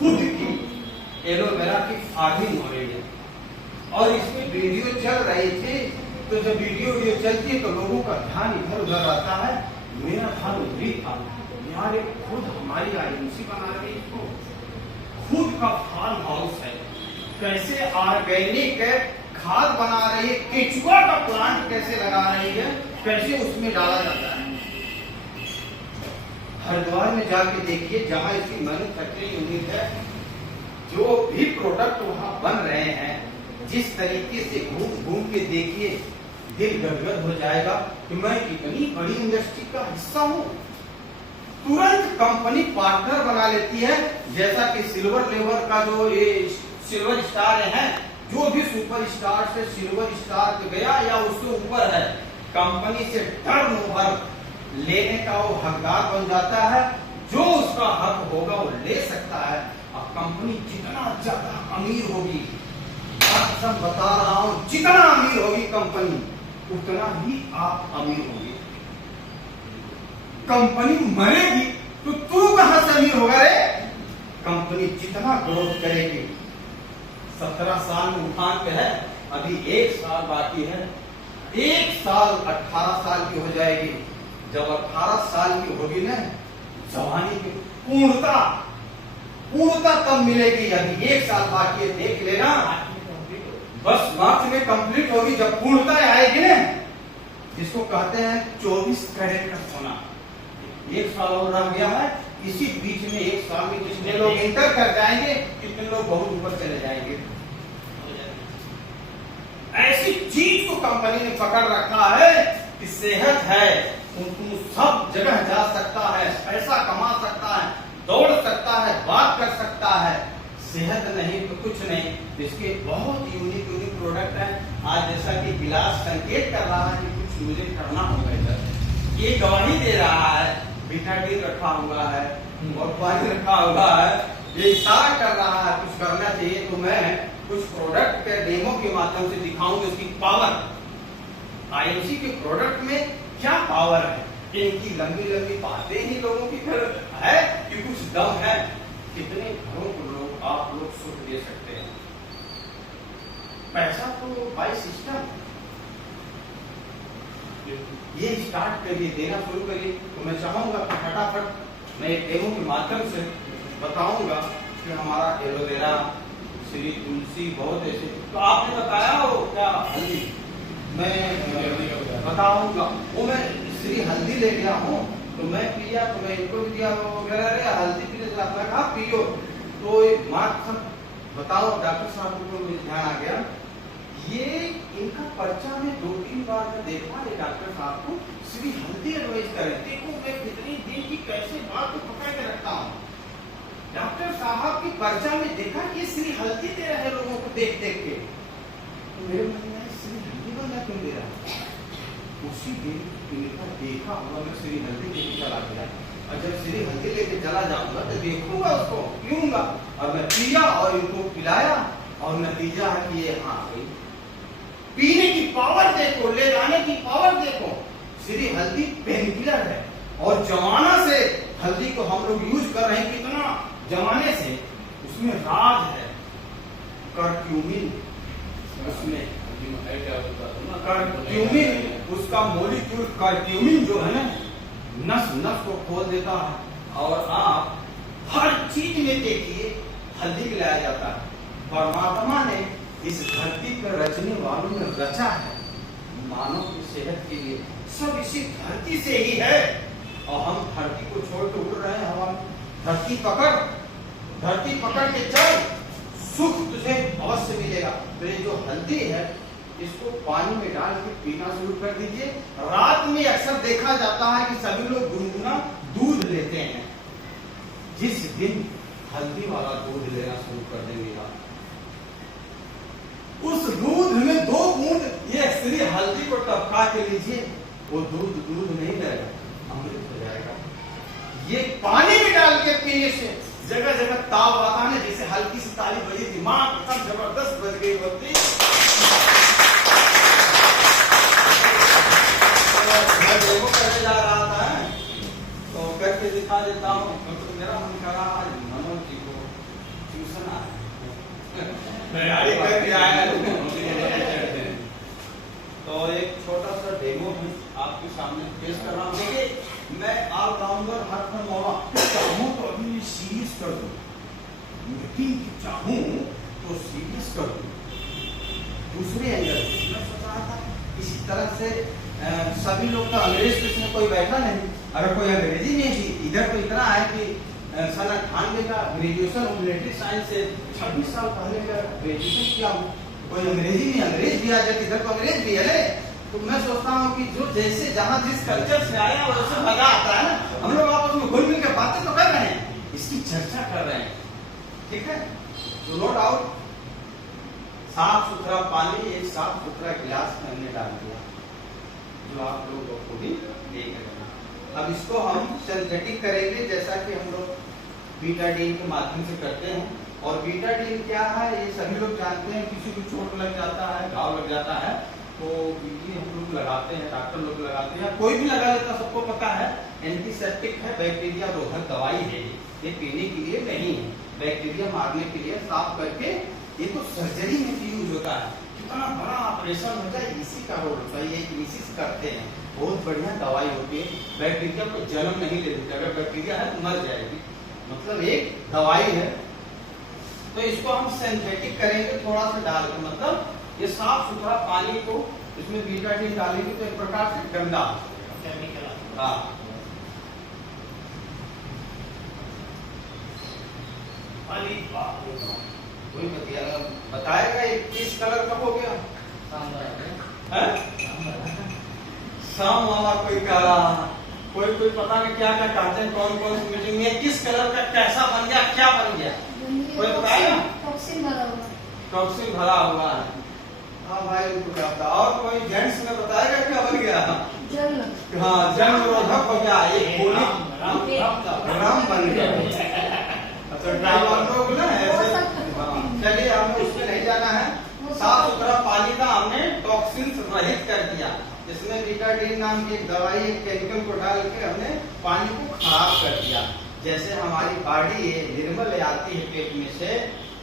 खुद की एलोवेरा की फार्मिंग हो रही है और इसमें वीडियो चल रही थी। तो जब वीडियो चलती है तो लोगों का ध्यान इधर उधर रहता है। मेरा ध्यान उधर ही था। यार ये खुद हमारी आईएमसी बना रही है, खुद का फार्म हाउस है, कैसे ऑर्गेनिक खाद बना रही है, केचुआ का प्लांट कैसे लगा रही है, कैसे उसमें डाला जाता है। हरिद्वार में जाके देखिए, जहां इसकी मैन्युफैक्चरिंग यूनिट है, जो भी प्रोडक्ट वहां बन रहे हैं, जिस तरीके से घूम घूम के देखिए दिल गदगद हो जाएगा कि मैं इतनी बड़ी इंडस्ट्री का हिस्सा हूं। तुरंत कंपनी पार्टनर बना लेती है, जैसा कि सिल्वर लेवल का जो ये सिल्वर स्टार है, जो भी सुपर स्टार से सिल्वर स्टार पे गया या उससे ऊपर है, कंपनी से टर्नओवर लेने का वो हकदार बन जाता है। जो उसका हक होगा वो ले सकता है। अब कंपनी जितना ज्यादा अमीर होगी, सब बता रहा हूं, जितना अमीर होगी कंपनी उतना ही आप अमीर होंगे। कंपनी मरेगी तो तू कहां से अमीर होगा रे? कंपनी जितना ग्रोथ करेगी, 17 साल में उठान पे है, अभी 1 साल बाकी है, 1 साल 18 साल की हो जाएगी। जब 18 साल की होगी ना, जवानी की पूर्णता तब मिलेगी। अभी 1 साल बाकी है, देख लेना, बस मार्च में कंप्लीट होगी जब पूर्णता आएगी ना, जिसको कहते हैं 24 कैरेट का सोना। 1 साल और रह गया है, इसी बीच में 1 साल में कितने लोग इंटर कर जाएंगे, कितने लोग बहुत ऊपर चले जाएंगे। ऐसी चीज को कंपनी ने पकड़ रखा है कि सेहत है, तुम सब जगह जा सकता है, पैसा कमा सकता है, दौड़ सकता है, बात कर सकता है, सेहत नहीं तो कुछ नहीं। इसके बहुत यूनिक प्रोडक्ट है। आज जैसा कि गिलास संकेत कर रहा है कि कुछ मुझे करना होगा, इधर ये गवाही दे रहा है, विटामिन रखा हुआ है और पानी रखा हुआ है, ये इशारा कर रहा है कुछ करना चाहिए। तो मैं कुछ प्रोडक्ट के डेमो के माध्यम से दिखाऊंगा इसकी पावर, आईएमसी के प्रोडक्ट में क्या पावर है। इनकी लंबी लंबी बातें ही लोगों की है कि कुछ दम है। कितने घरों को आप लोग सुख दे सकते हैं। पैसा तो बाय सिस्टम, ये स्टार्ट करिए, देना शुरू करिए। तो मैं चाहूंगा फटाफट मैं एक डेमो के माध्यम से बताऊंगा कि हमारा एलोवेरा, श्री तुलसी, बहुत ऐसे। तो आपने बताया हो क्या हल्दी, मैं बताऊंगा। वो मैं श्री हल्दी ले गया हूँ, तो मैं पिया, तो मैं इनको भी दिया, हल्दी पीने से आपने कहा पियो। तो एक मार्क बताओ डॉक्टर साहब को मुझे ध्यान आ गया, ये इनका पर्चा में 2-3 बार मैं देखा है डॉक्टर साहब को श्री हल्दी एडवाइस करें। देखो मैं कितनी दिन की कैसे बात को पकड़ के रखता हूँ। डॉक्टर साहब की पर्चा में देखा कि श्री हल्दी दे रहे लोगों को देख देख के, तो मेरे मन में श्री हल्दी वाला क्यों दे रहा है। उसी दिन देखा हुआ मैं श्री हल्दी लेके चला गया, और जब श्री हल्दी लेके चला जाऊंगा तो देखूंगा उसको, पीऊंगा। और मैं पिया और इनको पिलाया, और नतीजा है कि ये हाँ पीने की पावर देखो, ले जाने की पावर देखो। श्री हल्दी पेन किलर है, और जमाना से हल्दी को हम लोग यूज कर रहे हैं, कितना जमाने से। उसमें राज है कर्क्यूमिन, उसमें कर्क्यूमिन, उसका मोलिक्यूल कर्क्यूमिन जो है ना, नस नस को खोल देता है। और आप हर चीज में देखिए हल्दी मिलाया जाता है। परमात्मा ने इस धरती पर रचने वालों ने रचा है मानव की सेहत के लिए, सब इसी धरती से ही है। और हम धरती को छोड़ के उड़ रहे हैं हवा में। धरती पकड़ के चल, सुख तुझे अवश्य मिलेगा। तो ये जो हल्दी है, इसको पानी में डाल के पीना शुरू कर दीजिए। रात में अक्सर देखा जाता है कि सभी लोग गुनगुना दूध लेते हैं। जिस दिन हल्दी वाला दूध लेना शुरू कर देंगे आप, उस दूध में 2 बूंद ये श्री हल्दी को टपका के लीजिए, वो दूध नहीं रहेगा, अमृत हो जाएगा। ये पानी में डाल के पीने से जगह जगह ताव आता है, जैसे हल्की सी ताली बजी, दिमाग एकदम जबरदस्त बज गई होती। मैं डेमो करने जा रहा था, तो करके दिखा देता हूँ। तो मेरा मन करा आज मनोज जी को तो एक छोटा सा डेमो है आपके सामने पेश कर रहा हूँ। देखिए, मैं ऑलराउंडर हाथ में मोड़ा चाहूँ तो अभी सीरीज कर दूँ, लेकिन चाहूँ तो सीरीज कर दूँ। दूसरे एंगल मैं सोच रहा था इसी तरह से सभी लोग तो अंग्रेज में कोई बैठा नहीं, अगर कोई अंग्रेजी में थी इधर तो इतना है कि सन 98 का ग्रेजुएशन मिलिट्री साइंस से 26 साल पहले का ग्रेजुएशन किया हूँ, कोई अंग्रेजी में अंग्रेज भी आ जाए, इधर तो अंग्रेज भी है। तो मैं सोचता हूँ कि जो जैसे जहाँ जिस कल्चर से आया वैसे मजा आता है ना, हम लोग आपस में घुल मिल के बातें तो कर रहे हैं, इसकी चर्चा कर रहे हैं, ठीक है। तो नो डाउट साफ सुथरा पानी एक साफ सुथरा गिलास में हमने डाल दिया, जो आप लोगों को भी देख रहे हैं। अब इसको हम सिंथेटिक करेंगे, जैसा कि हम लोग बीटाडीन के माध्यम से करते हैं। और बीटाडीन क्या है ये सभी लोग जानते हैं, किसी को चोट लग जाता है, घाव लग जाता है तो ये हम लोग लगाते हैं, डॉक्टर लोग लगाते हैं, कोई भी लगा लेता, सबको पता है। एंटीसेप्टिक है, बैक्टीरिया रोधक दवाई है, ये पीने के लिए नहीं है, बैक्टीरिया मारने के लिए साफ करके। ये तो सर्जरी में भी यूज होता है, कितना बड़ा ऑपरेशन हो जाए इसी का रोल होता है, ये मिसिस करते हैं, बहुत बढ़िया दवाई होती है। बैक्टीरिया को जन्म नहीं दे देती, अगर बैक्टीरिया है तो मर जाएगी, मतलब एक दवाई है। तो इसको हम सिंथेटिक करेंगे थोड़ा सा डाल के, मतलब ये साफ सुथरा पानी को इसमें बीटाडीन डालेंगे तो एक प्रकार से गंदा केमिकल। हाँ, कोई बताएगा ये किस कलर का हो गया? शाम वाला कोई कह रहा, कोई पता नहीं क्या क्या कहते हैं, कौन कौन सी मीटिंग में किस कलर का कैसा बन गया, क्या बन गया, कोई बताएगा? टॉक्सिन भरा हुआ है। हाँ भाई उनको क्या पता। और कोई जेंट्स में बताएगा क्या बन गया? हाँ, जंग रोधक हो गया, एक राम बन गया। अच्छा, ड्राइवर लोग ना ऐसे। चलिए, हमें उसमें नहीं जाना है। साफ सुथरा पानी का हमने टॉक्सिन रहित कर दिया, इसमें बीटाडीन नाम की एक दवाई, एक केमिकल को डाल के हमने पानी को खराब कर दिया। जैसे हमारी बॉडी निर्मल आती है पेट में से,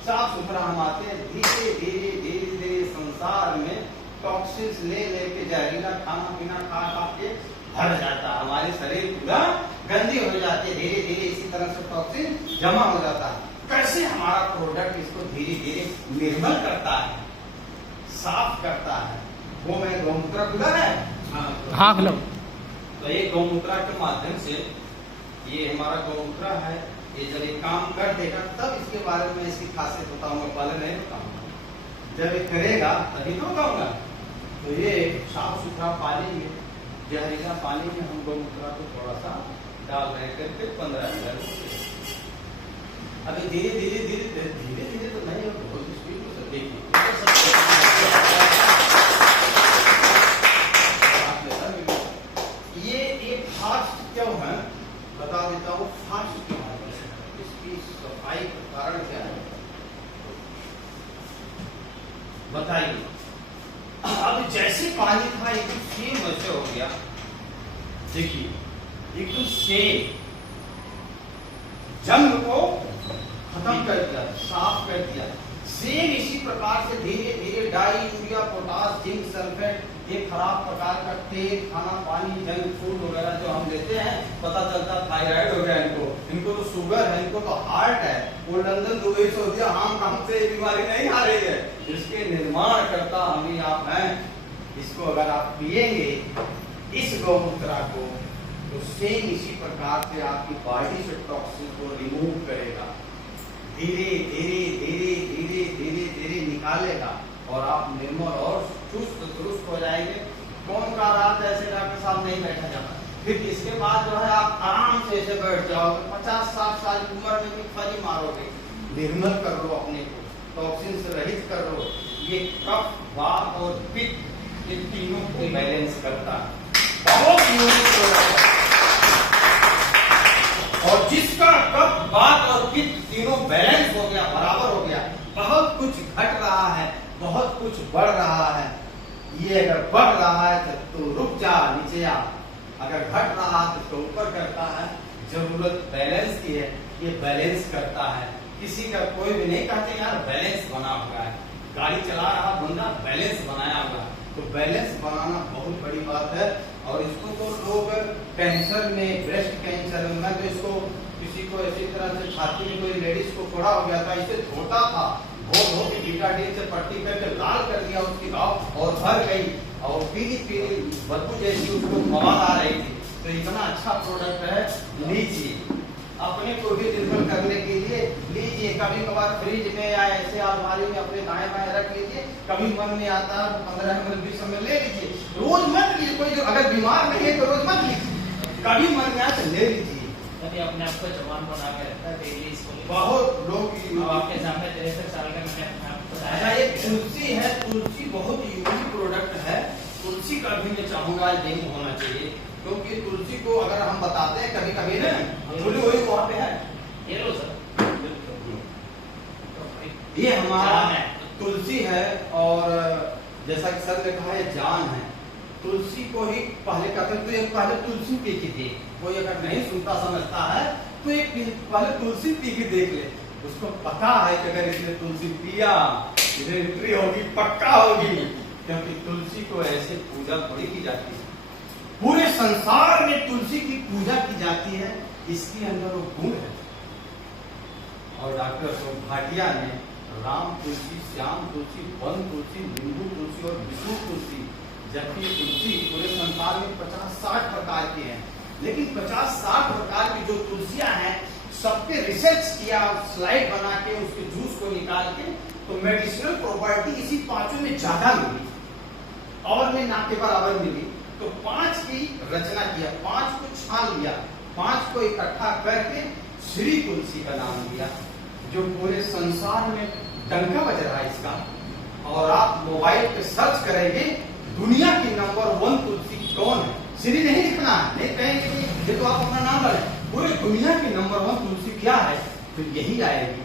साफ सुथरा हम आते हैं, धीरे धीरे धीरे धीरे संसार में टॉक्सिन्स ले लेके जहरीला खाना पीना खा खा के भर जाता है, हमारे शरीर पूरा गंदी हो जाती है, धीरे धीरे इसी तरह से टॉक्सिन जमा हो जाता है। कैसे हमारा प्रोडक्ट इसको धीरे धीरे निर्मल करता है, साफ करता है। वो मैं गौमूत्र खुला है, हाँ खुला। तो ये गौमूत्र के माध्यम से, ये हमारा गौमूत्र है, ये जब ये काम कर देगा तब इसके बारे में इसकी खासियत बताऊंगा, पहले नहीं बताऊंगा। जब ये करेगा तभी तो बताऊंगा। तो ये साफ सुथरा पानी में, जहरीला पानी में हम गौमूत्र को थोड़ा सा डाल रहे करके 15 मिनट। अभी धीरे धीरे धीरे धीरे धीरे तो नहीं, बहुत स्पीड में देखिए। ये एक फास्ट क्यों है बता देता हूँ, फास्ट क्यों है, इसकी सफाई का कारण क्या है बताइए। अब जैसे पानी था एकदम सेम वैसे हो गया, देखिए एकदम सेम, जंग को खत्म कर दिया, साफ कर दिया। सेम इसी प्रकार से धीरे धीरे डाई, यूरिया, पोटास, जिंक सल्फेट, ये खराब प्रकार का तेल, खाना पानी, जंक फूड वगैरह जो हम लेते हैं, पता चलता थायराइड हो गया इनको तो शुगर है, इनको तो हार्ट है, वो लंदन दुबई से हो गया, हमसे ये बीमारी नहीं आ रही है। इसके निर्माण करता हम ही आप हैं। इसको अगर आप पिएंगे इस गौमूत्र को, तो सेम इसी प्रकार से आपकी बॉडी से टॉक्सिन को रिमूव करेगा, धीरे धीरे धीरे धीरे धीरे धीरे निकालेगा और आप निर्मल और चुस्त दुरुस्त हो जाएंगे। कौन का रात ऐसे डॉक्टर साहब नहीं बैठा जाता, फिर इसके बाद जो है आप आराम से ऐसे बैठ जाओगे, 50-60 साल की उम्र में भी फली मारोगे। निर्मल कर लो अपने को, टॉक्सिन से रहित कर लो। ये कफ, वात और पित्त, ये तीनों को बैलेंस करता है, बहुत यूनिक प्रोडक्ट है। और जिसका कफ, वात और पित्त तीनों बैलेंस हो गया, बराबर हो गया, बहुत कुछ घट रहा है, बहुत कुछ बढ़ रहा है। ये अगर बढ़ रहा है तो रुक जा, नीचे आ, अगर घट रहा है तो ऊपर करता है। जरूरत बैलेंस की है, ये बैलेंस करता है। किसी का कोई भी नहीं कहते यार बैलेंस बना हुआ है, गाड़ी चला रहा बंदा बैलेंस बनाया हुआ, तो बैलेंस बनाना बहुत बड़ी बात है। और इसको तो लोग कैंसर में, ब्रेस्ट कैंसर में, तो इसको किसी को ऐसी तरह से छाती में कोई लेडीज को फोड़ा हो गया था, इसे धोता था, धो के बीटाडीन से पट्टी करके लाल कर दिया उसकी घाव और भर गई और पीली पीली बदबू जैसी उसको आवाज आ रही थी। तो इतना अच्छा प्रोडक्ट है, लीजिए अपने को भी निर्भर करने के लिए लीजिए। कभी कभार फ्रिज में या ऐसे अलमारी में अपने दाएं बाएं रख लीजिए, कभी मन में आता है 15 ml 20 ml ले लीजिए, रोज मत लीजिए। कोई जो अगर बीमार नहीं है तो रोज मत लीजिए, कभी मन में आए तो ले लीजिए। अपने आप को जवान बना के रखता है डेली इसको। बहुत लोग आपके सामने 63 साल का मैंने अपने आप को बताया। ये तुलसी है, तुलसी बहुत यूनिक प्रोडक्ट है। तुलसी का भी मैं चाहूंगा डेमो होना चाहिए, क्योंकि तुलसी को अगर हम बताते हैं कभी कभी ना, बोली वही वहाँ पे है, ये लो सर, ये हमारा तुलसी है। और जैसा कि सर ने कहा है जान है, तुलसी को ही पहले कहते हैं तो एक पहले तुलसी पी के देख, कोई अगर नहीं सुनता समझता है तो एक पहले तुलसी पी के देख ले, उसको पता है कि अगर इसने तुलसी पिया इधर एंट्री होगी पक्का होगी, क्योंकि तुलसी को ऐसे पूजा थोड़ी की जाती है। पूरे संसार में तुलसी की पूजा की जाती है, इसके अंदर वो गुण है। और डॉक्टर भाटिया ने राम तुलसी, श्याम तुलसी, वन तुलसी, नींबू तुलसी और विष्णु तुलसी, जबकि तुलसी पूरे संसार में 50-60 प्रकार के हैं, लेकिन 50-60 प्रकार की जो तुलसियां हैं सब पे रिसर्च किया, स्लाइड बना के उसके जूस को निकाल के, तो मेडिसिनल प्रॉपर्टी इसी पांचों में ज्यादा मिली और में ना के बराबर मिली। तो 5 की रचना किया, 5 को छान लिया, 5 को इकट्ठा करके श्री तुलसी का नाम दिया, जो पूरे संसार में डंका बज रहा है इसका। और आप मोबाइल पे सर्च करेंगे दुनिया की नंबर 1 तुलसी कौन है, श्री नहीं लिखना है, नहीं कहेंगे कि ये तो आप अपना नाम डालें, पूरे दुनिया की नंबर 1 तुलसी क्या है, तो यही आएगी।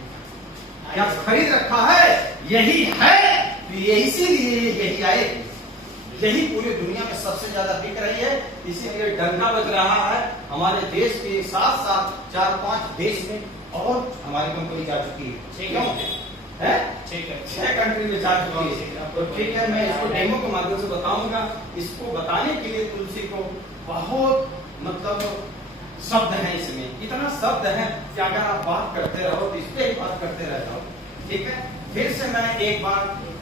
क्या खरीद रखा है, यही है, तो ये इसीलिए यही आएगी, यही पूरी दुनिया में सबसे ज्यादा बिक रही है, इसीलिए डंका बज रहा है। हमारे देश के साथ साथ 4-5 देश में और हमारी कंपनी जा चुकी है, क्यों है 6 कंट्री में जा चुकी है। तो ठीक है, मैं इसको डेमो के माध्यम से बताऊंगा। इसको बताने के लिए तुलसी को बहुत मतलब शब्द है, इसमें इतना शब्द है कि अगर आप बात करते रहो तो इस पे ही बात करते रह जाओ। ठीक है, फिर से मैं एक बार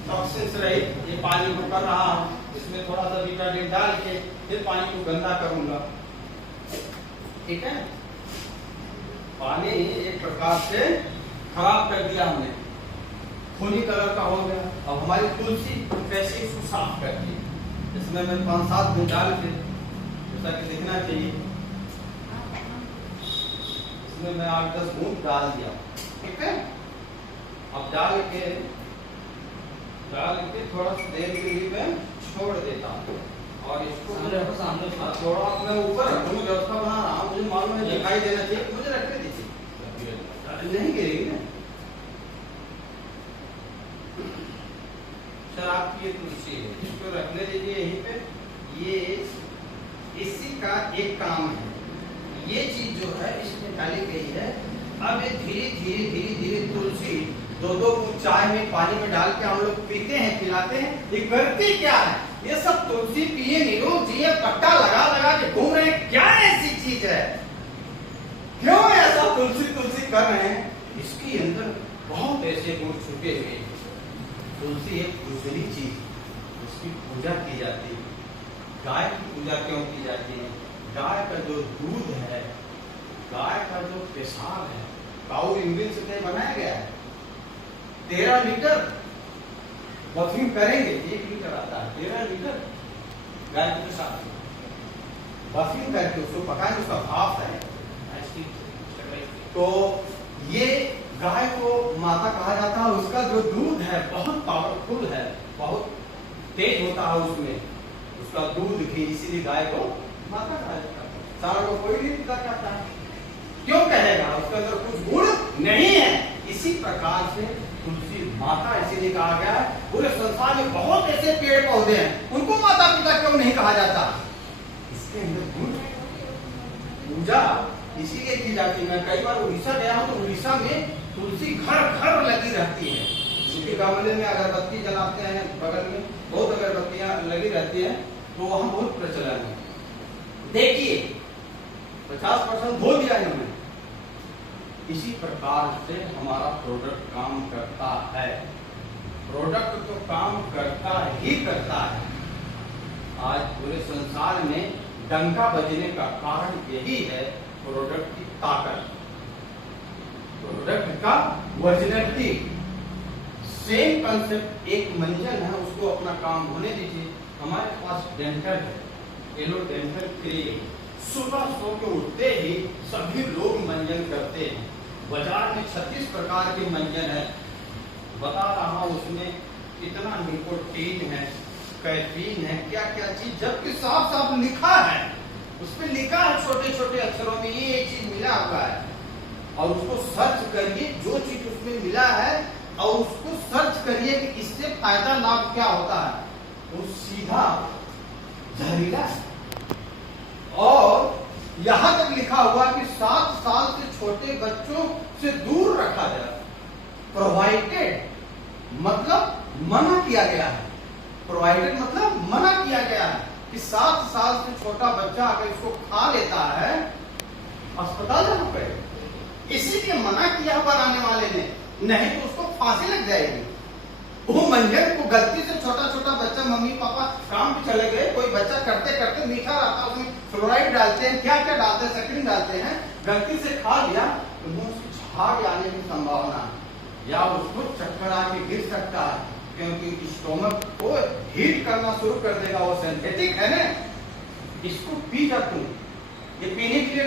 टॉक्सिन्स रहे ये पानी को कर रहा हूँ, इसमें थोड़ा सा बीटाडीन डाल के फिर पानी को गंदा करूंगा। ठीक है, पानी एक प्रकार से खराब कर दिया हमने, खूनी कलर का हो गया। अब हमारी तुलसी कैसे इसको साफ करती है, इसमें मैं 5-7 दिन डाल के, जैसा कि दिखना चाहिए, इसमें मैं 8-10 बूंद डाल दिया। ठीक है, अब डाल के थोड़ा सा देर के लिए मैं छोड़ देता हूँ। और इसको थोड़ा मैं ऊपर रखूँ, व्यवस्था बना रहा हूँ, मुझे मालूम है दिखाई देना चाहिए, मुझे रखने दीजिए, नहीं गिरेगी ना। शराब की ये तुलसी है, इसको रखने दीजिए यहीं पे। ये इसी का एक काम है, ये चीज जो है इसमें डाली गई है। अब ये धीरे तुलसी 2-2 बूंद चाय में पानी में डाल के हम लोग पीते हैं, पिलाते हैं। ये करती क्या है, ये सब तुलसी पिए, निरोग जिए, पट्टा लगा के घूम रहे हैं, क्या ऐसी चीज है, क्यों ऐसा तुलसी कर रहे हैं? इसके अंदर बहुत ऐसे गुण छुपे हुए हैं। तुलसी एक दूसरी चीज, उसकी पूजा की जाती है। गाय की पूजा क्यों की जाती है? गाय का जो दूध है, गाय का जो पेशाब है, काऊ इंजन से बनाया गया है। 13 लीटर बफिंग करेंगे, 1 लीटर आता है, 13 लीटर गाय के पेशाब बफिंग करके उसको पकाएंगे, उसका भाप है। तो ये गाय को माता कहा जाता है, उसका जो दूध है बहुत पावरफुल है, बहुत तेज होता है उसमें उसका दूध घी, इसीलिए गाय को माता कहा जाता है। सारा को कोई नहीं पता करता है, क्यों कहेगा, उसके अंदर कुछ गुण नहीं है। इसी प्रकार से तुलसी माता इसीलिए कहा गया है। पूरे संसार में बहुत ऐसे पेड़ पौधे हैं, उनको माता पिता क्यों नहीं कहा जाता? इसके अंदर गुण पूजा इसीलिए की जाती है। मैं कई बार उड़ीसा गया हूँ तो उड़ीसा में तुलसी घर घर लगी रहती है। क्योंकि गमले में अगरबत्ती जलाते हैं, बगल में बहुत अगरबत्तियां लगी रहती हैं, तो वहां बहुत प्रचलन है। देखिए 50% धो दिया इन्होंने। इसी प्रकार से हमारा प्रोडक्ट काम करता है। प्रोडक्ट तो काम करता ही करता है। आज पूरे संसार में डंका बजने का कारण यही है प्रोडक्ट की ताकत, प्रोडक्ट का ओरिजिनलिटी। सेम कंसेप्ट, एक मंजन है, उसको अपना काम होने दीजिए। हमारे पास डेंटल है, एलो डेंटल क्रीम। सुबह सो के उठते ही सभी लोग मंजन करते हैं। बाजार में 36 प्रकार के मंजन है, बता रहा हूं उसमें कितना निकोटीन है, कैफीन है, क्या क्या चीज, जबकि साफ साफ लिखा है, उसमें लिखा है छोटे छोटे अक्षरों में ये चीज मिला हुआ है। और उसको सर्च करिए, जो चीज उसमें मिला है और उसको सर्च करिए कि इससे फायदा लाभ क्या होता है, वो सीधा जहरीला है। और यहां तक लिखा हुआ कि 7 साल से छोटे बच्चों से दूर रखा जाए। प्रोवाइडेड मतलब मना किया गया है, प्रोवाइडेड मतलब मना किया गया है कि 7 साल से छोटा बच्चा अगर इसको खा लेता है अस्पताल जाना पड़ेगा। इसीलिए मना किया बनाने वाले ने, नहीं तो उसको फांसी लग जाएगी। वो मंजन को गलती से छोटा छोटा बच्चा, मम्मी पापा काम पे चले गए, कोई बच्चा करते करते मीठा रहता है, उसमें फ्लोराइड डालते हैं, क्या क्या डालते हैं, सेक्रिन डालते हैं, गलती से खा लिया तो मुंह से झाग आने की संभावना है, या उसको चक्कर आके गिर सकता है, क्योंकि स्टोमक को हीट करना शुरू कर देगा। वो सिंथेटिक है ना, इसको पी जा तू, ये पीने के लिए